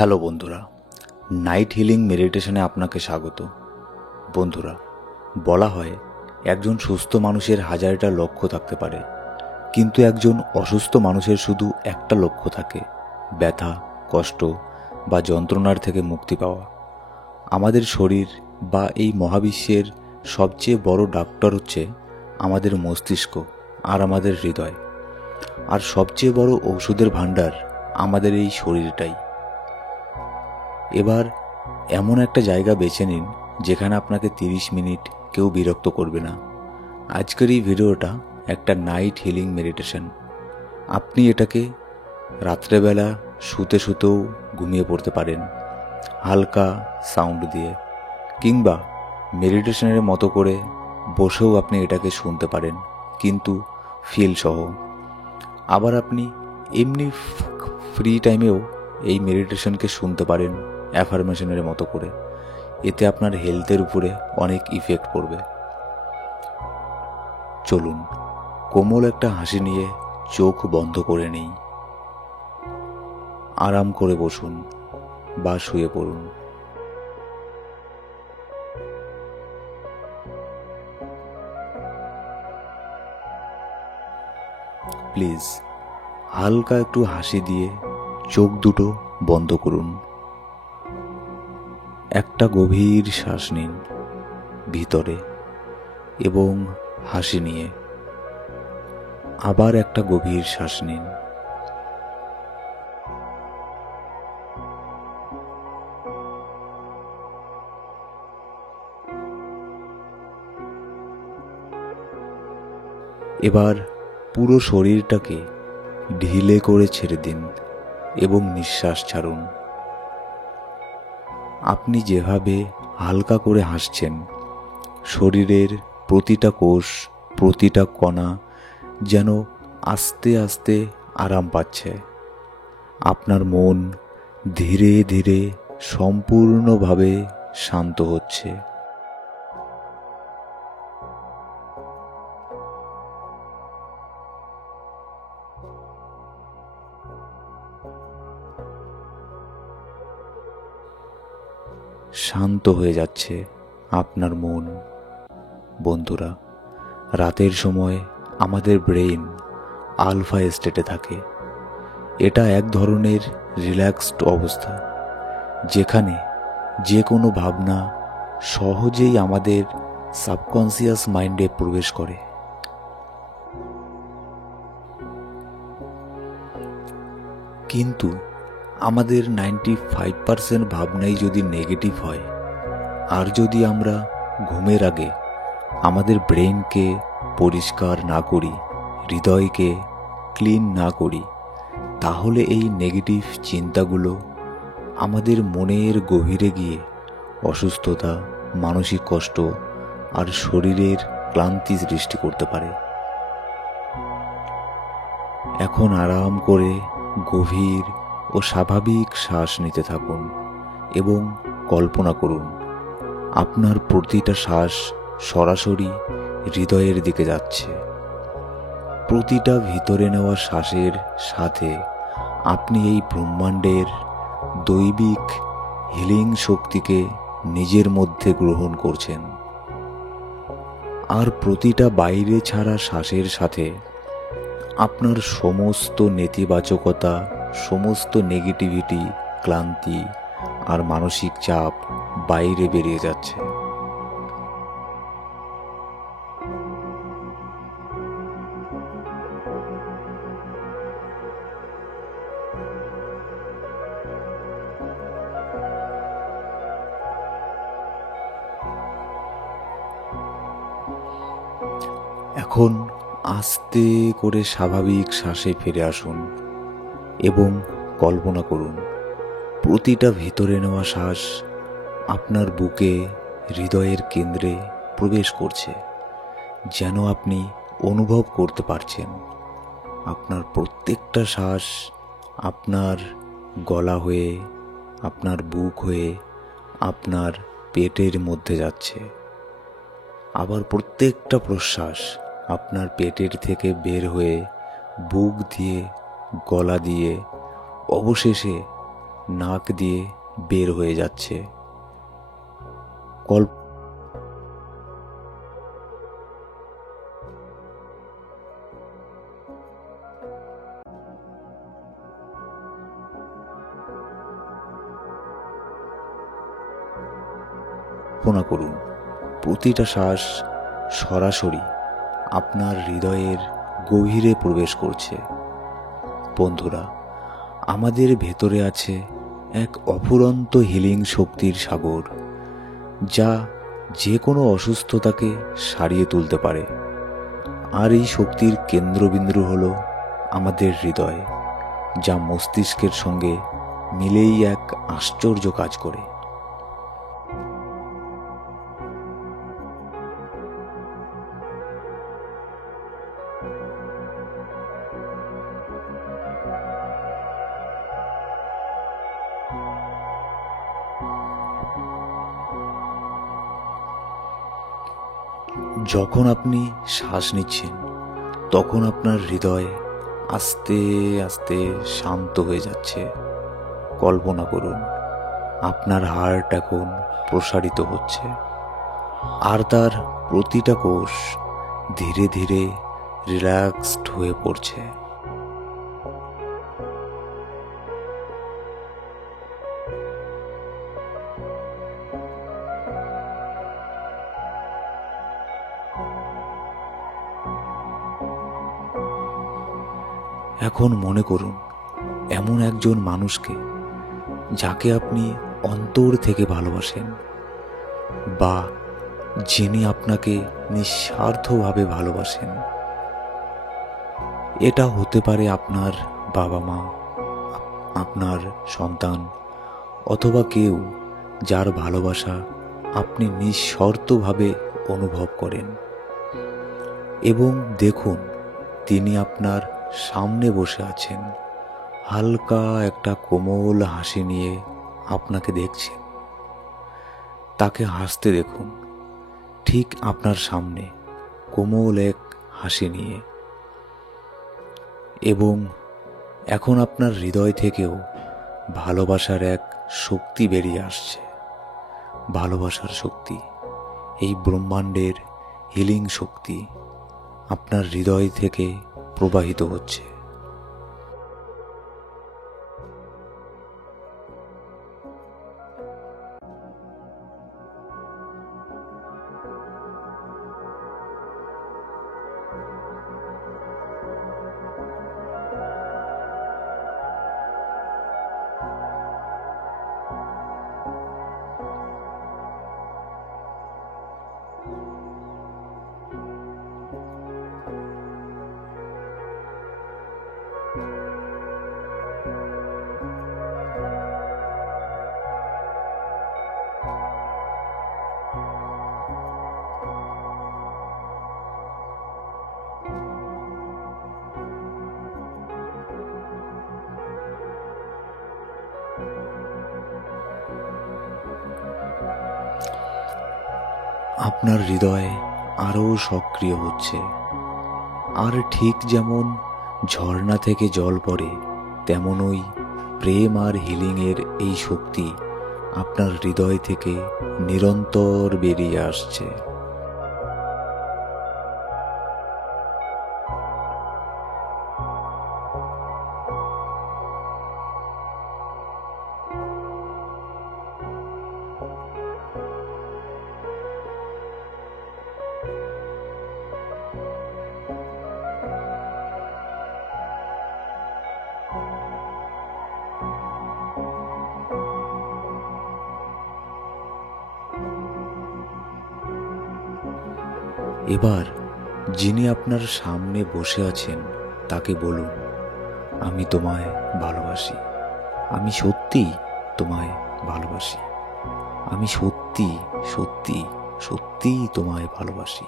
Hello বন্ধুরা, night healing মেডিটেশনে আপনাকে স্বাগত। বন্ধুরা, বলা হয় একজন সুস্থ মানুষের হাজারটা লক্ষ্য থাকতে পারে, কিন্তু একজন অসুস্থ মানুষের শুধু একটা লক্ষ্য থাকে: ব্যথা, কষ্ট বা যন্ত্রণার থেকে মুক্তি পাওয়া। আমাদের শরীর বা এই মহাবিশ্বের সবচেয়ে বড় ডাক্তার হচ্ছে আমাদের মস্তিষ্ক আর আমাদের হৃদয়, আর সবচেয়ে বড় ঔষধের ভাণ্ডার আমাদের এই শরীরটাই। এবার এমন একটা জায়গা বেছে নিন যেখানে আপনাকে 30 মিনিট কেউ বিরক্ত করবে না। আজকের এই ভিডিওটা একটা নাইট হিলিং মেডিটেশন। আপনি এটাকে রাত্রেবেলা শুতেও ঘুমিয়ে পড়তে পারেন, হালকা সাউন্ড দিয়ে, কিংবা মেডিটেশনের মতো করে বসেও আপনি এটাকে শুনতে পারেন, কিন্তু ফিল সহ। আবার আপনি এমনি ফ্রি টাইমেও এই মেডিটেশনকে শুনতে পারেন অ্যাফার্মেশনের মতো করে। এতে আপনার হেলথের উপরে অনেক ইফেক্ট পড়বে। চলুন কোমল একটা হাসি নিয়ে চোখ বন্ধ করে নেই। আরাম করে বসুন বা শুয়ে পড়ুন। প্লিজ হালকা একটু হাসি দিয়ে চোখ দুটো বন্ধ করুন। একটা গভীর শ্বাস নিন ভিতরে এবং হাসি নিয়ে। আবার একটা গভীর শ্বাস নিন। এবার পুরো শরীরটাকে ঢিলে করে ছেড়ে দিন এবং নিঃশ্বাস ছাড়ুন। আপনি যেভাবে হালকা করে হাসছেন, শরীরের প্রতিটা কোষ, প্রতিটা কণা যেন আস্তে আস্তে আরাম পাচ্ছে। আপনার মন ধীরে ধীরে সম্পূর্ণভাবে শান্ত হচ্ছে। শান্ত হয়ে যাচ্ছে আপনার মন। বন্ধুরা, রাতের সময় আমাদের ব্রেইন আলফা স্টেটে থাকে। এটা এক ধরনের রিল্যাক্সড অবস্থা, যেখানে যে কোনো ভাবনা সহজেই আমাদের সাবকনসিয়াস মাইন্ডে প্রবেশ করে। কিন্তু আমাদের 95% ভাবনাই যদি নেগেটিভ হয়, আর যদি আমরা ঘুমের আগে আমাদের ব্রেইনকে পরিষ্কার না করি, হৃদয়কে ক্লিন না করি, তাহলে এই নেগেটিভ চিন্তাগুলো আমাদের মনের গভীরে গিয়ে অসুস্থতা, মানসিক কষ্ট আর শরীরের ক্লান্তি সৃষ্টি করতে পারে। এখন আরাম করে গভীর ও স্বাভাবিক শ্বাস নিতে থাকুন এবং কল্পনা করুন আপনার প্রতিটা শ্বাস সরাসরি হৃদয়ের দিকে যাচ্ছে। প্রতিটা ভিতরে নেওয়া শ্বাসের সাথে আপনি এই ব্রহ্মাণ্ডের দৈবিক হিলিং শক্তিকে নিজের মধ্যে গ্রহণ করছেন। আর প্রতিটা বাইরে ছাড়া শ্বাসের সাথে আপনার সমস্ত নেতিবাচকতা, সমস্ত নেগেটিভিটি, ক্লান্তি আর মানসিক চাপ বাইরে বেরিয়ে যাচ্ছে। এখন আস্তে করে স্বাভাবিক শ্বাসে ফিরে আসুন এবং কল্পনা করুন প্রতিটা ভিতরে নেওয়া শ্বাস আপনার বুকে, হৃদয়ের কেন্দ্রে প্রবেশ করছে। যেন আপনি অনুভব করতে পারছেন আপনার প্রত্যেকটা শ্বাস আপনার গলা হয়ে, আপনার বুক হয়ে, আপনার পেটের মধ্যে যাচ্ছে। আবার প্রত্যেকটা প্রশ্বাস আপনার পেটের থেকে বের হয়ে বুক দিয়ে, গলা দিয়ে, অবশেষে নাক দিয়ে বের হয়ে যাচ্ছে। কল্পনা করুন প্রতিটা শ্বাস সরাসরি আপনার হৃদয়ের গভীরে প্রবেশ করছে। বন্ধুরা, আমাদের ভেতরে আছে এক অফুরন্ত হিলিং শক্তির সাগর, যা যে কোনো অসুস্থতাকে সারিয়ে তুলতে পারে। আর এই শক্তির কেন্দ্রবিন্দু হলো আমাদের হৃদয়, যা মস্তিষ্কের সঙ্গে মিলেই এক আশ্চর্য কাজ করে। যখন আপনি শ্বাস নিচ্ছেন, তখন আপনার হৃদয় আস্তে আস্তে শান্ত হয়ে যাচ্ছে। কল্পনা করুন আপনার হার্ট এখন প্রসারিত হচ্ছে, আর তার প্রতিটা কোষ ধীরে ধীরে রিল্যাক্সড হয়ে পড়ছে। এখন মনে করুন এমন একজন মানুষকে যাকে আপনি অন্তর থেকে ভালোবাসেন, বা যিনি আপনাকে নিঃস্বার্থভাবে ভালোবাসেন। এটা হতে পারে আপনার বাবা মা, আপনার সন্তান, অথবা কেউ যার ভালোবাসা আপনি নিঃশর্তভাবে অনুভব করেন। এবং দেখুন তিনি আপনার সামনে বসে আছেন, হালকা একটা কোমল হাসি নিয়ে আপনাকে দেখছেন। তাকে হাসতে দেখুন, ঠিক আপনার সামনে কোমল এক হাসি নিয়ে। এবং এখন আপনার হৃদয় থেকেও ভালোবাসার এক শক্তি বেরিয়ে আসছে। ভালোবাসার শক্তি, এই ব্রহ্মাণ্ডের হিলিং শক্তি আপনার হৃদয় থেকে প্রবাহিত হচ্ছে। আপনার হৃদয় আরও সক্রিয় হচ্ছে। আর ঠিক যেমন ঝর্ণা থেকে জল পড়ে, তেমনই প্রেম আর হিলিংয়ের এই শক্তি আপনার হৃদয় থেকে নিরন্তর বেরিয়ে আসছে। এবার যিনি আপনার সামনে বসে আছেন তাকে বলুন, আমি তোমায় ভালোবাসি, আমি সত্যি তোমায় ভালোবাসি, আমি সত্যি সত্যি সত্যি তোমায় ভালোবাসি।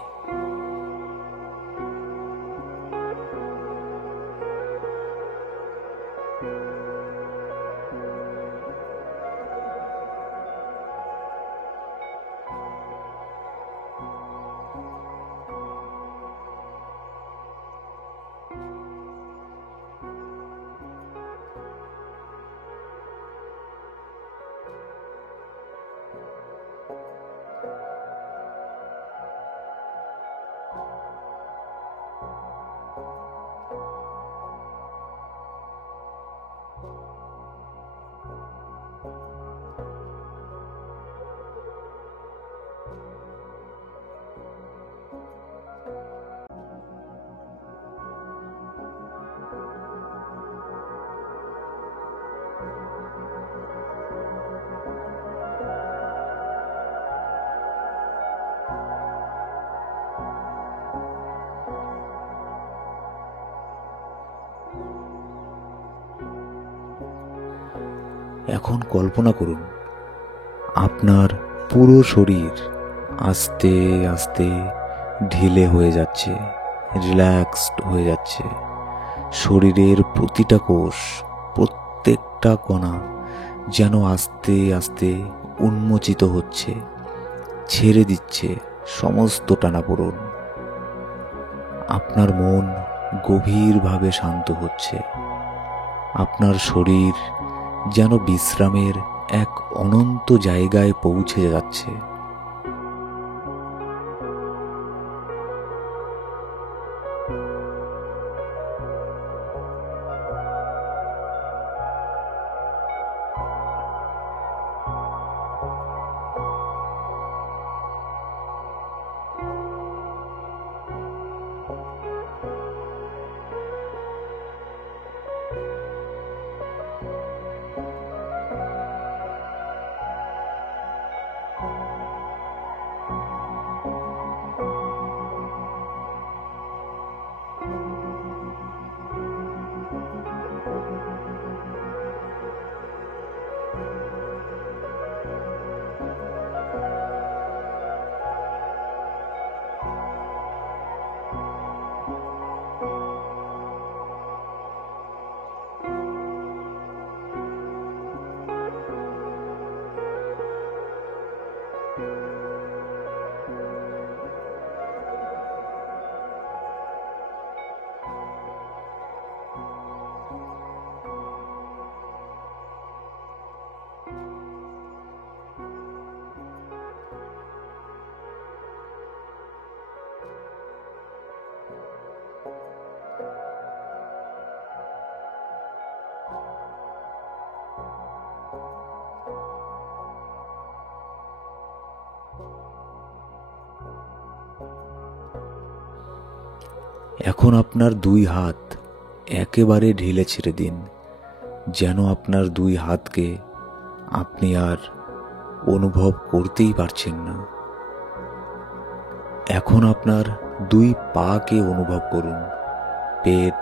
এখন কল্পনা করুন আপনার পুরো শরীর আস্তে আস্তে ঢিলে হয়ে যাচ্ছে, রিল্যাক্সড হয়ে যাচ্ছে। শরীরের প্রতিটা কোষ, প্রত্যেকটা কণা যেন আস্তে আস্তে উন্মোচিত হচ্ছে, ছেড়ে দিচ্ছে সমস্ত টানাপোড়েন। আপনার মন গভীরভাবে শান্ত হচ্ছে। আপনার শরীর যেন বিশ্রামের এক অনন্ত জায়গায় পৌঁছে যাচ্ছে। এখন আপনার দুই হাত একেবারে ঢিলে ছেড়ে দিন, যেন আপনার দুই হাতকে আপনি আর অনুভব করতেই পারছেন না। এখন আপনার দুই পাকে অনুভব করুন, পেট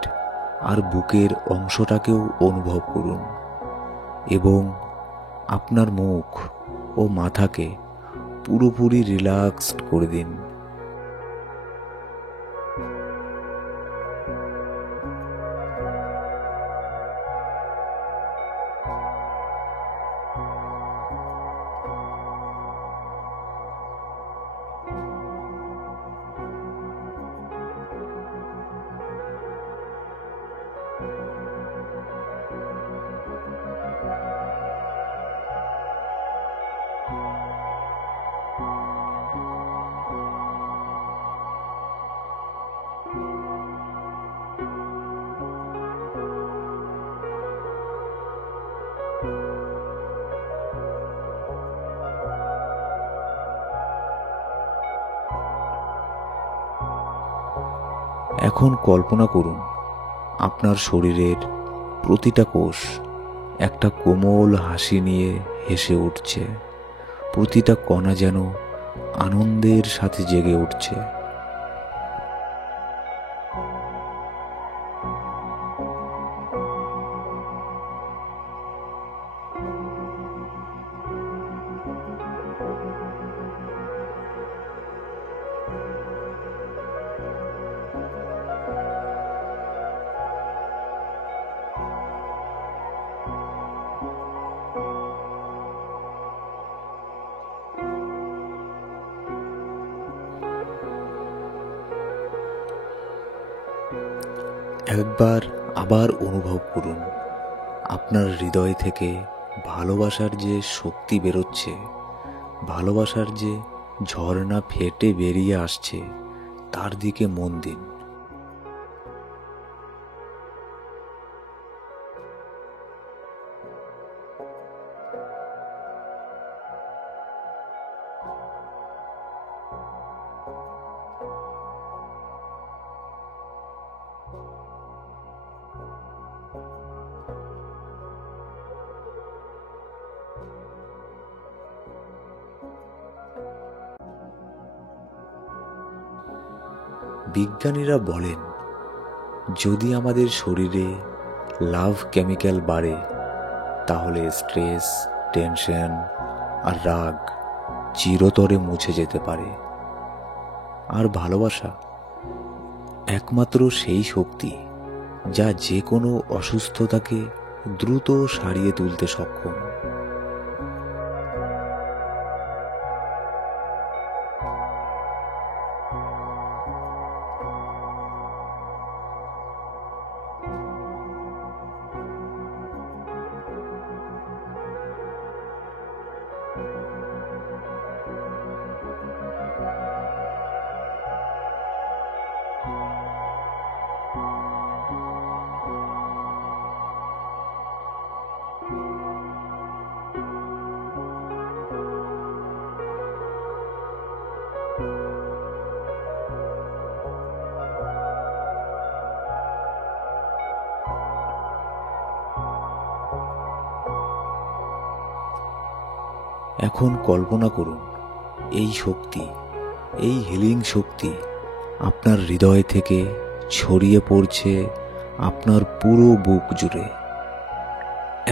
আর বুকের অংশটাকেও অনুভব করুন এবং আপনার মুখ ও মাথাকে পুরোপুরি রিল্যাক্সড করে দিন। এখন কল্পনা করুন আপনার শরীরের প্রতিটা কোষ একটা কোমল হাসি নিয়ে হেসে উঠছে। প্রতিটা কণা যেন আনন্দের সাথে জেগে উঠছে। একবার আবার অনুভব করুন আপনার হৃদয় থেকে ভালোবাসার যে শক্তি বেরোচ্ছে, ভালোবাসার যে ঝর্ণা ফেটে বেরিয়ে আসছে, তার দিকে মন দিন। বিজ্ঞানীরা বলেন, যদি আমাদের শরীরে লাভ কেমিক্যাল বাড়ে তাহলে স্ট্রেস, টেনশন আর রাগ চিরতরে মুছে যেতে পারে। আর ভালোবাসা একমাত্র সেই শক্তি যা যে কোনো অসুস্থতাকে দ্রুত সারিয়ে তুলতে সক্ষম। এখন কল্পনা করুন, এই শক্তি, এই হিলিং শক্তি আপনার হৃদয় থেকে ছড়িয়ে পড়ছে আপনার পুরো বুক জুড়ে।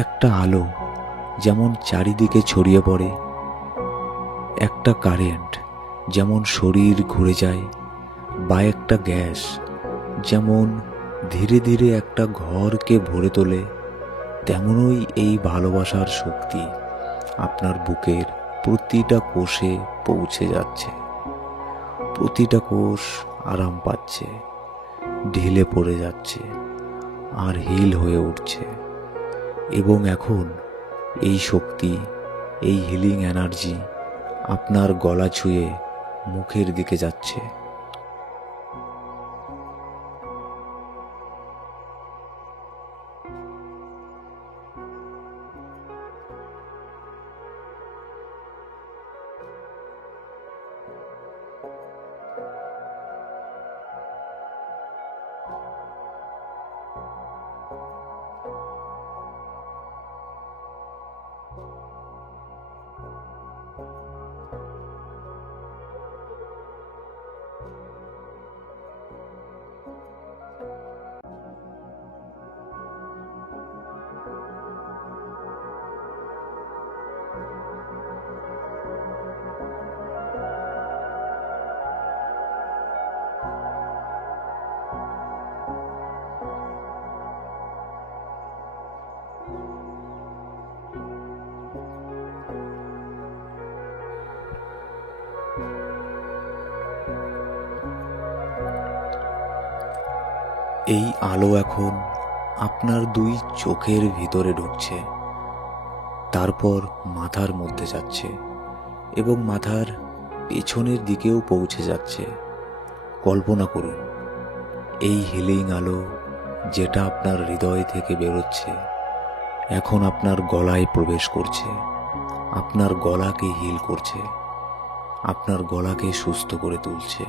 একটা আলো যেমন চারিদিকে ছড়িয়ে পড়ে, একটা কারেন্ট যেমন শরীর ঘুরে যায়, বা একটা গ্যাস যেমন ধীরে ধীরে একটা ঘরকে ভরে তোলে, তেমনই এই ভালোবাসার শক্তি আপনার বুকের প্রতিটা কোষে পৌঁছে যাচ্ছে। প্রতিটা কোষ আরাম পাচ্ছে, ঢিলে পড়ে যাচ্ছে আর হিল হয়ে উঠছে। এবং এখন এই শক্তি, এই হিলিং এনার্জি আপনার গলা ছুঁয়ে মুখের দিকে যাচ্ছে। এই আলো এখন আপনার দুই চোখের ভিতরে ঢুকছে, তারপর মাথার মধ্যে যাচ্ছে এবং মাথার পেছনের দিকেও পৌঁছে যাচ্ছে। কল্পনা করুন, এই হিলিং আলো যেটা আপনার হৃদয় থেকে বেরোচ্ছে এখন আপনার গলায় প্রবেশ করছে, আপনার গলাকে হিল করছে, আপনার গলাকে সুস্থ করে তুলছে।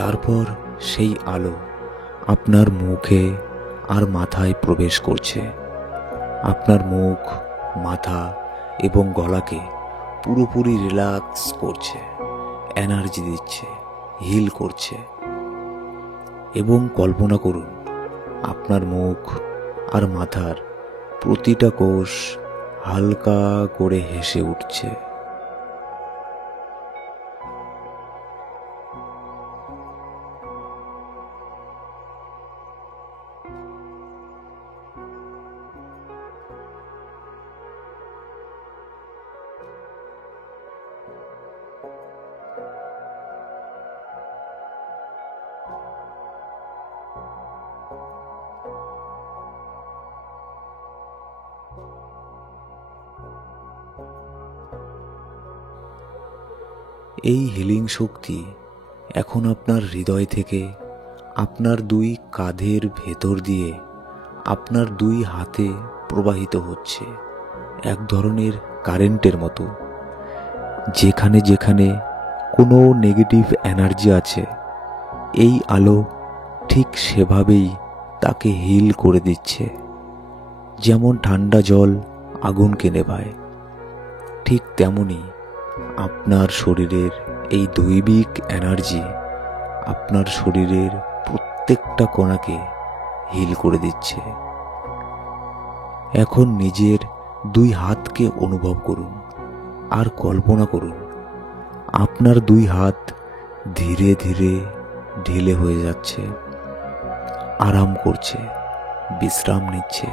তারপর সেই আলো আপনার মুখে আর মাথায় প্রবেশ করছে, আপনার মুখ, মাথা এবং গলাকে পুরোপুরি রিল্যাক্স করছে, এনার্জি দিচ্ছে, হিল করছে। এবং কল্পনা করুন, আপনার মুখ আর মাথার প্রতিটা কোষ হালকা করে হেসে উঠছে। এই হিলিং শক্তি এখন আপনার হৃদয় থেকে আপনার দুই কাঁধের ভেতর দিয়ে আপনার দুই হাতে প্রবাহিত হচ্ছে, এক ধরনের কারেন্টের মতো। যেখানে যেখানে কোনো নেগেটিভ এনার্জি আছে, এই আলো ঠিক সেভাবেই তাকে হিল করে দিচ্ছে। যেমন ঠান্ডা জল আগুনকে নেভায়, ঠিক তেমনি আপনার শরীরের এই দৈবিক এনার্জি আপনার শরীরের প্রত্যেকটা কণাকে হিল করে দিচ্ছে। এখন নিজের দুই হাতকে অনুভব করুন আর কল্পনা করুন আপনার দুই হাত ধীরে ধীরে ঢিলে হয়ে যাচ্ছে, আরাম করছে, বিশ্রাম নিচ্ছে।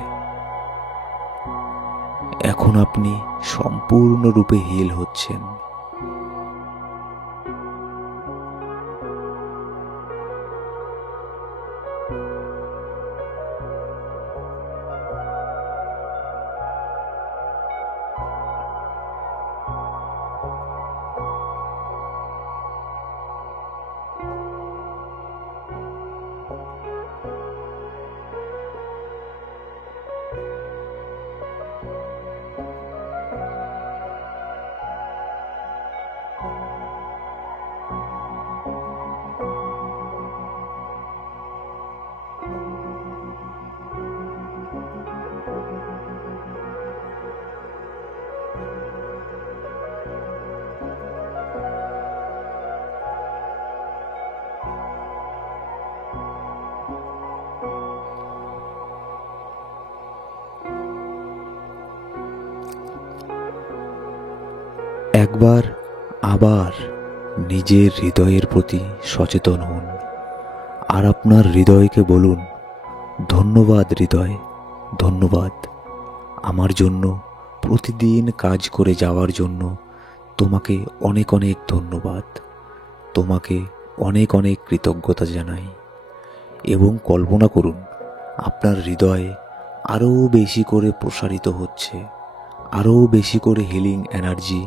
এখন আপনি সম্পূর্ণরূপে হিল হচ্ছেন। একবার আবার নিজের হৃদয়ের প্রতি সচেতন হন আর আপনার হৃদয়কে বলুন, ধন্যবাদ হৃদয়, ধন্যবাদ আমার জন্য প্রতিদিন কাজ করে যাওয়ার জন্য। তোমাকে অনেক অনেক ধন্যবাদ, তোমাকে অনেক অনেক কৃতজ্ঞতা জানাই। এবং কল্পনা করুন আপনার হৃদয় আরও বেশি করে প্রসারিত হচ্ছে, আরও বেশি করে হিলিং এনার্জি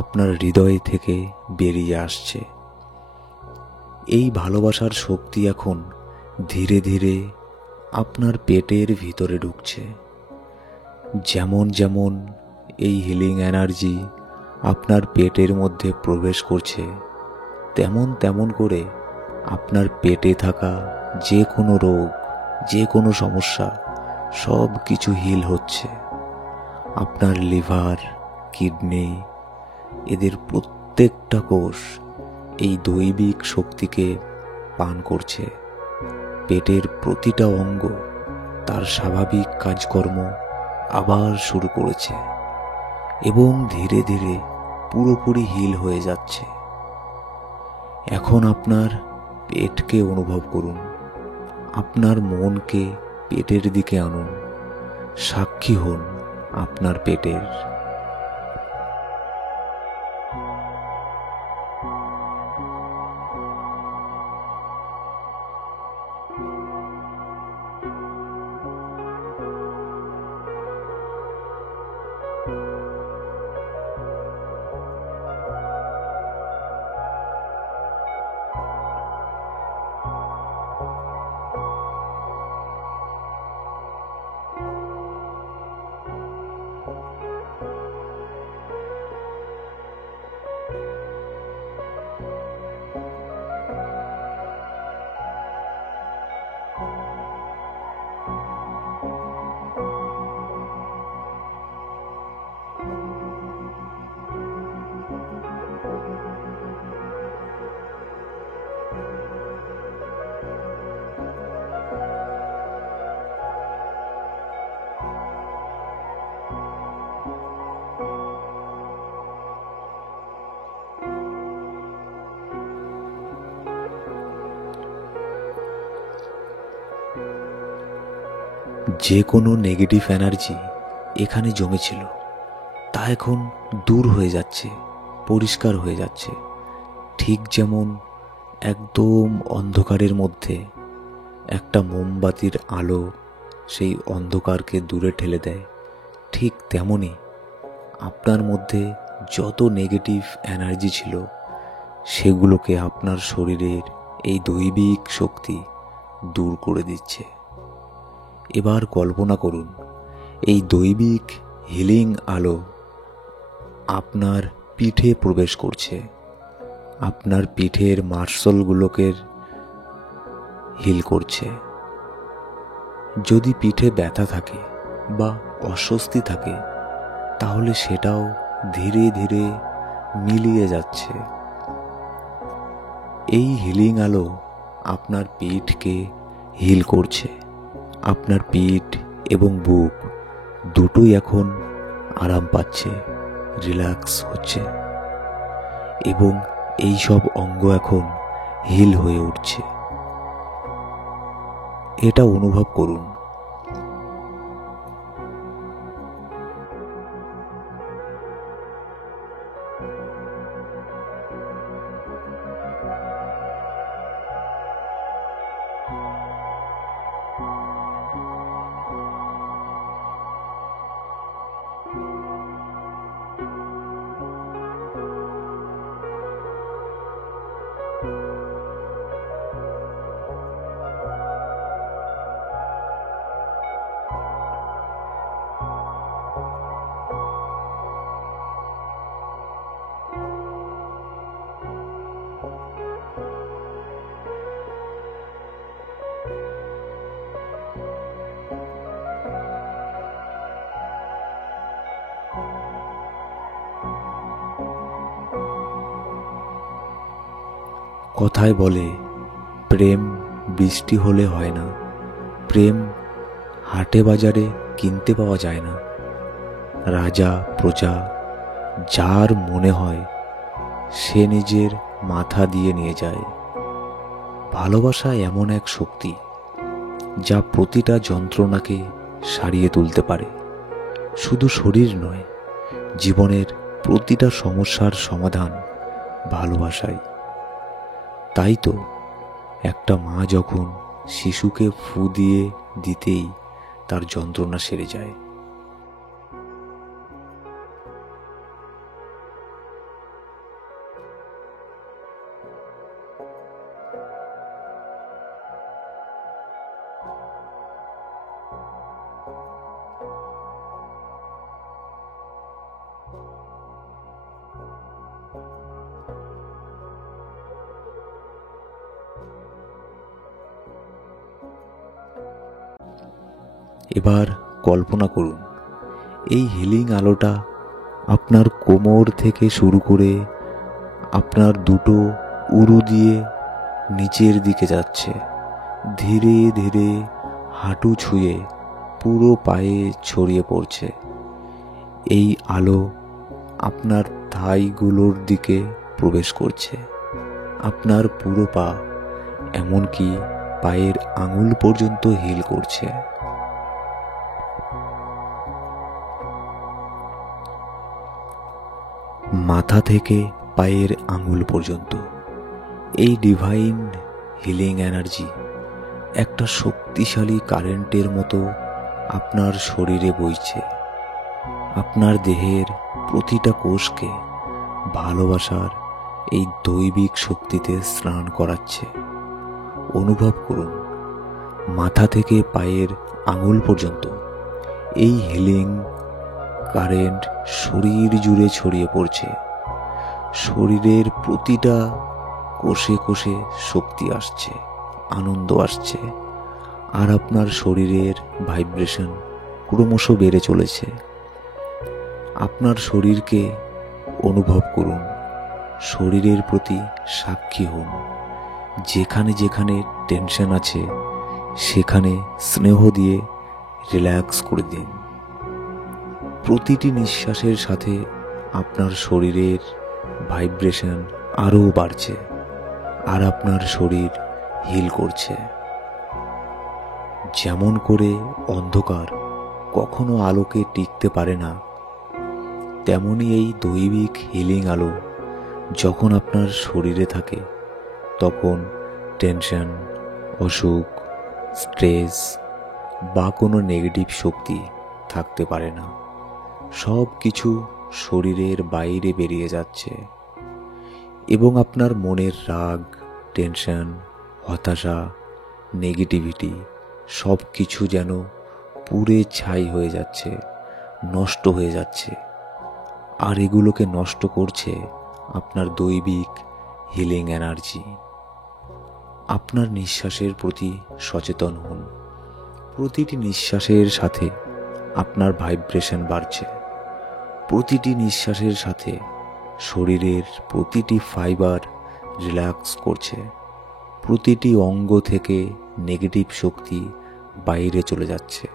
আপনার হৃদয় থেকে বেরিয়ে আসছে। এই ভালোবাসার শক্তি এখন ধীরে ধীরে আপনার পেটের ভিতরে ঢুকছে। যেমন যেমন এই হিলিং এনার্জি আপনার পেটের মধ্যে প্রবেশ করছে, তেমন তেমন করে আপনার পেটে থাকা যে কোনো রোগ, যে কোনো সমস্যা সব কিছু হিল হচ্ছে। আপনার লিভার, কিডনি, এদের প্রত্যেকটা কোষ এই দৈবিক শক্তিকে পান করছে। পেটের প্রতিটা অঙ্গ তার স্বাভাবিক কাজকর্ম আবার শুরু করেছে এবং ধীরে ধীরে পুরোপুরি হিল হয়ে যাচ্ছে। এখন আপনার পেটকে অনুভব করুন, আপনার মনকে পেটের দিকে আনুন, সাক্ষী হন আপনার পেটের। যে কোনো নেগেটিভ এনার্জি এখানে জমেছিল তা এখন দূর হয়ে যাচ্ছে, পরিষ্কার হয়ে যাচ্ছে। ঠিক যেমন একদম অন্ধকারের মধ্যে একটা মোমবাতির আলো সেই অন্ধকারকে দূরে ঠেলে দেয়, ঠিক তেমনি আপনার মধ্যে যত নেগেটিভ এনার্জি ছিল সেগুলোকে আপনার শরীরের এই দৈবিক শক্তি দূর করে দিচ্ছে। এবার কল্পনা করুন, এই দৈবিক হিলিং আলো আপনার পিঠে প্রবেশ করছে, আপনার পিঠের মাসলগুলোকে হিল করছে। যদি পিঠে ব্যথা থাকে বা অস্বস্তি থাকে, তাহলে সেটাও ধীরে ধীরে মিলিয়ে যাচ্ছে। এই হিলিং আলো আপনার পিঠকে হিল করছে। আপনার পিঠ এবং বুক দুটোই এখন আরাম পাচ্ছে, রিল্যাক্স হচ্ছে এবং এই সব অঙ্গ এখন হিল হয়ে উঠছে। এটা অনুভব করুন। কথায় বলে, প্রেম বৃষ্টি হলে হয় না, প্রেম হাটে বাজারে কিনতে পাওয়া যায় না। রাজা প্রজা যার মনে হয় সে নিজের মাথা দিয়ে নিয়ে যায়। ভালোবাসা এমন এক শক্তি যা প্রতিটা যন্ত্রণাকে সারিয়ে তুলতে পারে। শুধু শরীর নয়, জীবনের প্রতিটা সমস্যার সমাধান ভালোবাসায়। তাই তো একটা মা যখন শিশুকে ফু দিয়ে দিতেই তার যন্ত্রণা সেরে যায়। এবার কল্পনা করুন, এই হিলিং আলোটা আপনার কোমর থেকে শুরু করে আপনার দুটো উরু দিয়ে নিচের দিকে যাচ্ছে, ধীরে ধীরে হাঁটু ছুঁয়ে পুরো পায়ে ছড়িয়ে পড়ছে। এই আলো আপনার থাইগুলোর দিকে প্রবেশ করছে, আপনার পুরো পা, এমনকি পায়ের আঙুল পর্যন্ত হিল করছে। মাথা থেকে পায়ের আঙুল পর্যন্ত এই ডিভাইন হিলিং এনার্জি একটা শক্তিশালী কারেন্টের মতো আপনার শরীরে বইছে, আপনার দেহের প্রতিটা কোষকে ভালোবাসার এই দৈবিক শক্তিতে স্নান করাচ্ছে। অনুভব করুন, মাথা থেকে পায়ের আঙুল পর্যন্ত এই হিলিং কারেন্ট শরীর জুড়ে ছড়িয়ে পড়ছে। শরীরের প্রতিটা কোষে কোষে শক্তি আসছে, আনন্দ আসছে, আর আপনার শরীরের ভাইব্রেশন ক্রমশ বেড়ে চলেছে। আপনার শরীরকে অনুভব করুন, শরীরের প্রতি সাক্ষী হন। যেখানে যেখানে টেনশন আছে সেখানে স্নেহ দিয়ে রিল্যাক্স করে দিন। প্রতিটি নিঃশ্বাসের সাথে আপনার শরীরের ভাইব্রেশন আরও বাড়ছে, আর আপনার শরীর হিল করছে। যেমন করে অন্ধকার কখনো আলোকে টিকতে পারে না, তেমনি এই দৈবিক হিলিং আলো যখন আপনার শরীরে থাকে তখন টেনশন, অসুখ, স্ট্রেস বা কোনো নেগেটিভ শক্তি থাকতে পারে না। সব কিছু শরীরের বাইরে বেরিয়ে যাচ্ছে। এবং আপনার মনের রাগ, টেনশন, হতাশা, নেগেটিভিটি সব কিছু যেন পুড়ে ছাই হয়ে যাচ্ছে, নষ্ট হয়ে যাচ্ছে। আর এগুলোকে নষ্ট করছে আপনার দৈবিক হিলিং এনার্জি। আপনার নিঃশ্বাসের প্রতি সচেতন হন। প্রতিটি নিঃশ্বাসের সাথে আপনার ভাইব্রেশন বাড়ছে। প্রতিটি নিঃশ্বাসের সাথে শরীরের প্রতিটি ফাইবার রিল্যাক্স করছে। প্রতিটি অঙ্গ থেকে নেগেটিভ শক্তি বাইরে চলে যাচ্ছে।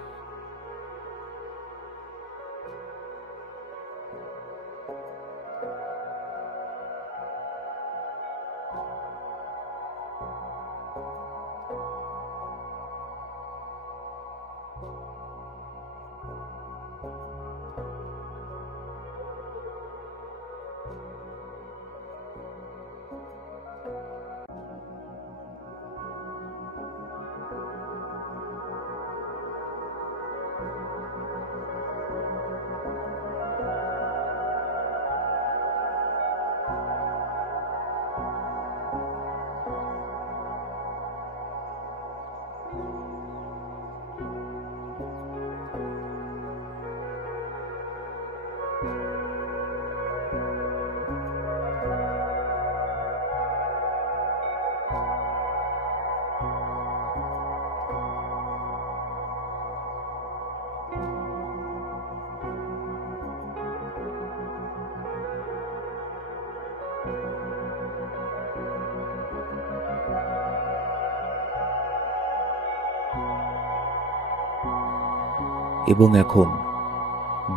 এবং এখন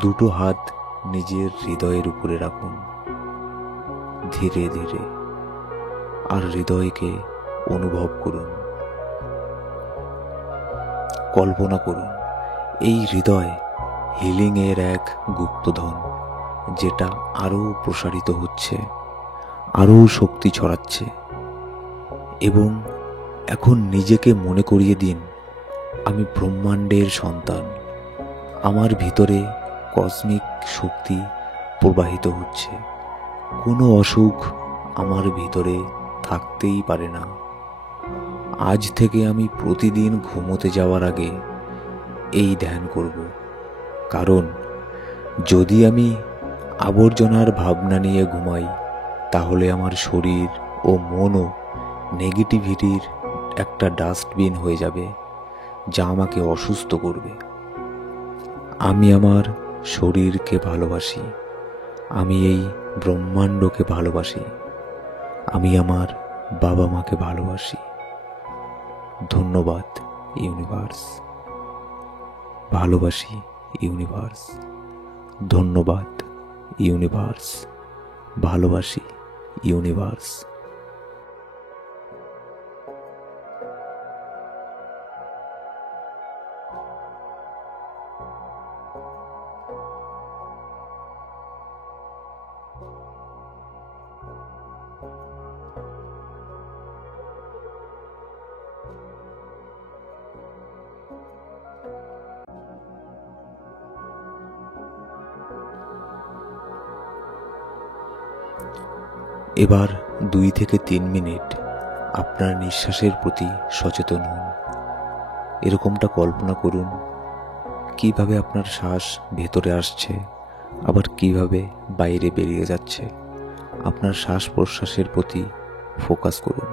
দুটো হাত নিজের হৃদয়ের উপরে রাখুন ধীরে ধীরে, আর হৃদয়কে অনুভব করুন। কল্পনা করুন এই হৃদয় হিলিংয়ের এক গুপ্তধন, যেটা আরও প্রসারিত হচ্ছে, আরও শক্তি ছড়াচ্ছে। এবং এখন নিজেকে মনে করিয়ে দিন, আমি ব্রহ্মাণ্ডের সন্তান। আমার ভিতরে কসমিক শক্তি প্রবাহিত হচ্ছে। কোনো অসুখ আমার ভিতরে থাকতেই পারে না। আজ থেকে আমি প্রতিদিন ঘুমোতে যাওয়ার আগে এই ধ্যান করব। কারণ যদি আমি আবর্জনার ভাবনা নিয়ে ঘুমাই, তাহলে আমার শরীর ও মনও নেগেটিভিটির একটা ডাস্টবিন হয়ে যাবে, যা আমাকে অসুস্থ করবে। আমি আমার শরীরকে ভালোবাসি, আমি এই ব্রহ্মাণ্ডকে ভালোবাসি, আমি আমার বাবা মাকে ভালোবাসি। ধন্যবাদ ইউনিভার্স। ভালোবাসি ইউনিভার্স। ধন্যবাদ ইউনিভার্স। ভালোবাসি ইউনিভার্স। এবার 2 থেকে 3 মিনিট আপনার নিঃশ্বাসের প্রতি সচেতন হন। এরকমটা কল্পনা করুন, কিভাবে আপনার শ্বাস ভেতরে আসছে, আবার কিভাবে বাইরে বেরিয়ে যাচ্ছে। আপনার শ্বাস প্রশ্বাসের প্রতি ফোকাস করুন।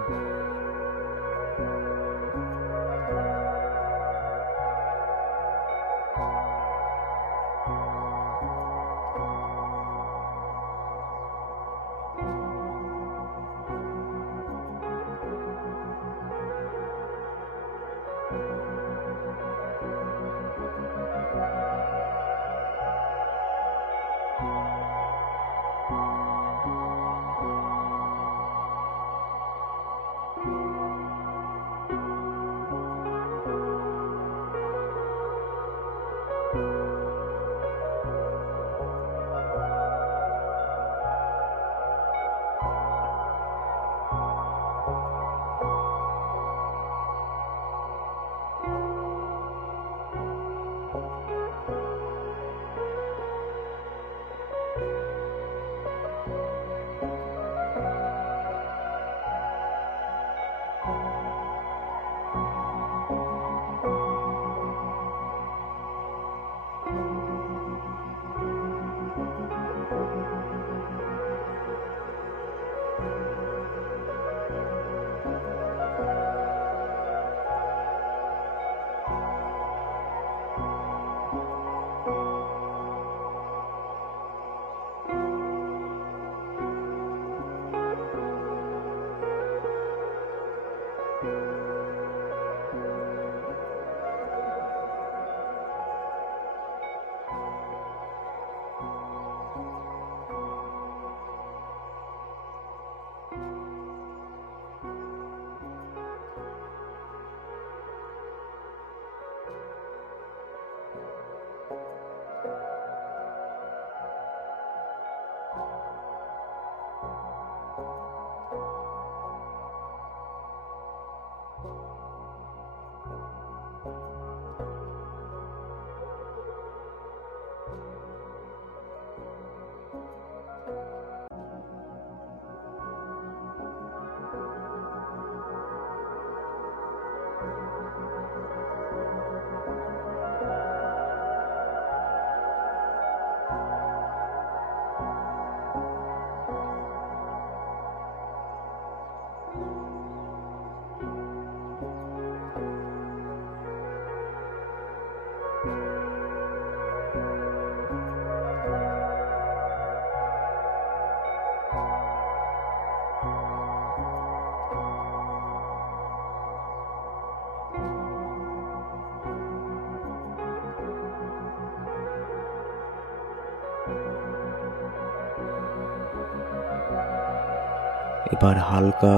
এবার হালকা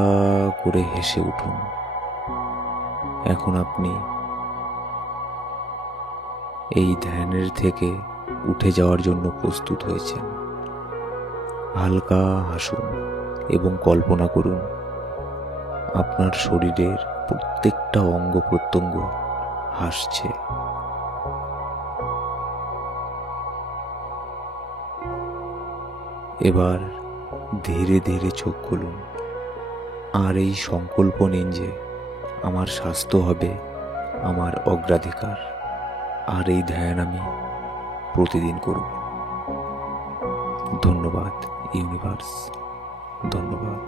করে হেসে উঠুন। এখন আপনি এই ধ্যানের থেকে উঠে যাওয়ার জন্য প্রস্তুত হয়েছেন। হালকা হাসুন এবং কল্পনা করুন আপনার শরীরের প্রত্যেকটা অঙ্গ প্রত্যঙ্গ হাসছে। এবার ধীরে ধীরে চোখ খুলুন আর এই সংকল্প নিন যে আমার স্বাস্থ্য হবে আমার অগ্রাধিকার, আর এই ধ্যান আমি প্রতিদিন করব। ধন্যবাদ ইউনিভার্স, ধন্যবাদ।